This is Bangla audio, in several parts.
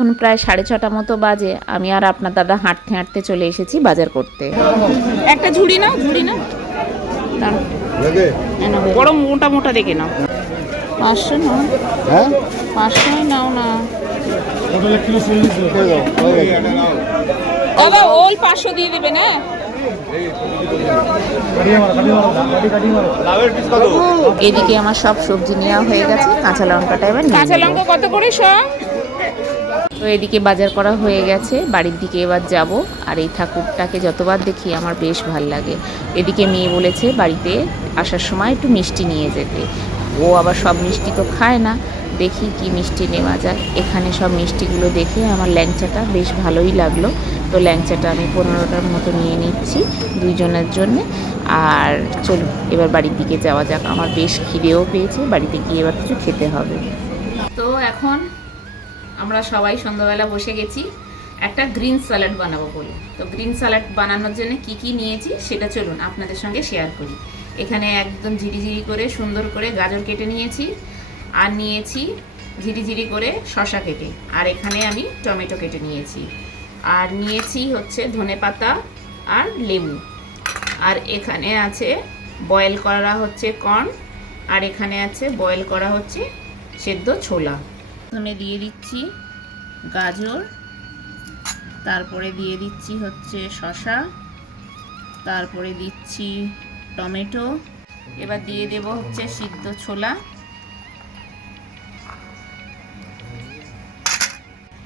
এখন প্রায় 6:30 মতো বাজে, আমি আর আপনার দাদা হাঁটতে হাঁটতে চলে এসেছি বাজার করতে। একটা ঝুড়ি না বড় মোটা মোটা দেখে নাও। 500 নাও। হ্যাঁ 500 নাও না দাদা, ওল 500 দিয়ে দেবেন। হ্যাঁ এদিকে আমার সব সবজি নেওয়া হয়ে গেছে, কাঁচা লঙ্কাটা এবার কাঁচা লঙ্কা কত করে সব? তো এদিকে বাজার করা হয়ে গেছে, বাড়ির দিকে এবার যাব। আর এই ঠাকুরটাকে যতবার দেখি আমার বেশ ভাল লাগে। এদিকে মেয়ে বলেছে বাড়িতে আসার সময় একটু মিষ্টি নিয়ে যেতে। ও আবার সব মিষ্টি তো খায় না, দেখি কি মিষ্টি নেওয়া যায়। এখানে সব মিষ্টিগুলো দেখে আমার ল্যাংচাটা বেশ ভালোই লাগলো। তো ল্যাংচাটা আমি 15টার মতো নিয়ে নিচ্ছি দুইজনের জন্যে। আর চলুন এবার বাড়ির দিকে যাওয়া যাক, আমার বেশ খিদেও পেয়েছে, বাড়িতে গিয়ে এবার কিছু খেতে হবে। তো এখন আমরা সবাই সন্ধ্যাবেলা বসে গেছি একটা গ্রিন স্যালাড বানাবো বলে। তো গ্রিন স্যালাড বানানোর জন্য কি কি নিয়েছি সেটা চলুন আপনাদের সঙ্গে শেয়ার করি। এখানে একদম ঝিরিঝিরি করে সুন্দর করে গাজর কেটে নিয়েছি, আর নিয়েছি ঝিরিঝিরি করে শসা কেটে, আর এখানে আমি টমেটো কেটে নিয়েছি, আর নিয়েছি হচ্ছে ধনেপাতা আর লেবু, আর এখানে আছে বয়েল করা হচ্ছে কর্ন, আর এখানে আছে বয়েল করা হচ্ছে সেদ্ধ ছোলা। প্রথমে দিয়ে দিচ্ছি গাজর, তারপরে দিয়ে দিচ্ছি হচ্ছে শসা, তারপরে দিচ্ছি টমেটো, এবার দিয়ে দেব হচ্ছে সিদ্ধ ছোলা,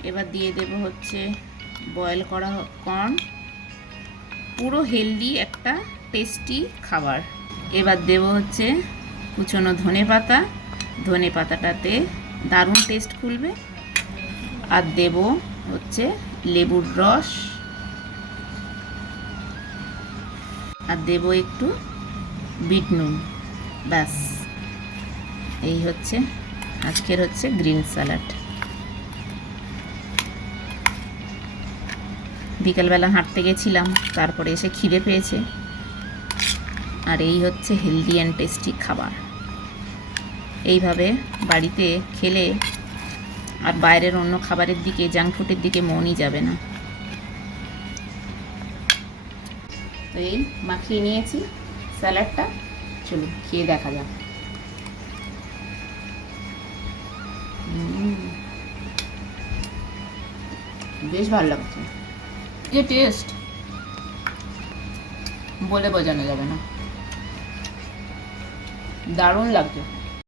এবার দিয়ে দেব হচ্ছে বয়েল করা কর্ন। পুরো হেলদি একটা টেস্টি খাবার। এবার দেব হচ্ছে কুচনো ধনেপাতা, ধনেপাতাটাতে দারুণ টেস্ট খুলবে। আর দেব হচ্ছে লেবুর রস, আর দেব একটু বিট নুন। ব্যাস, এই হচ্ছে আজকের হচ্ছে গ্রিন স্যালাড। বিকালবেলা হাঁটতে গেছিলাম, তারপরে এসে খিদে পেয়েছে, আর এই হচ্ছে হেলদি অ্যান্ড টেস্টি খাবার। এইভাবে বাড়িতে খেলে আর বাইরের অন্য খাবারের দিকে, জাঙ্ক ফুডের দিকে মনই যাবে না। তো এই মাখিয়ে নিয়েছি স্যালাডটা, চলুন খেয়ে দেখা যাক। বেশ ভালো লাগছে, যে টেস্ট বলে বোঝানো যাবে না, দারুণ লাগছে।